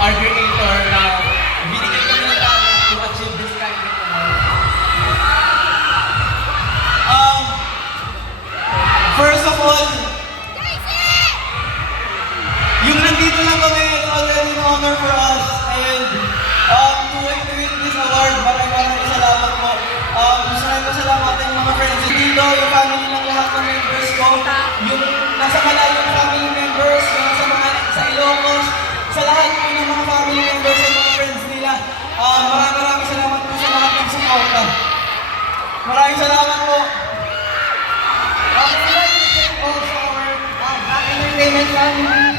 our creator na binigyan kami ng talent to achieve this kind of first of all, yung nandito lang kami, it's already an honor for us. And to win this award, maraming salamat po. Gusto namin pasalamatan yung mga friends dito, yung family ng lahat ng members ko, yung nasa malayong family members, yung sa Ilocos, sa lahat po ng mga family members at mga friends nila. Maraming salamat po sa lahat ng suporta. Maraming salamat po. I'd like to thank also our Entertainment family.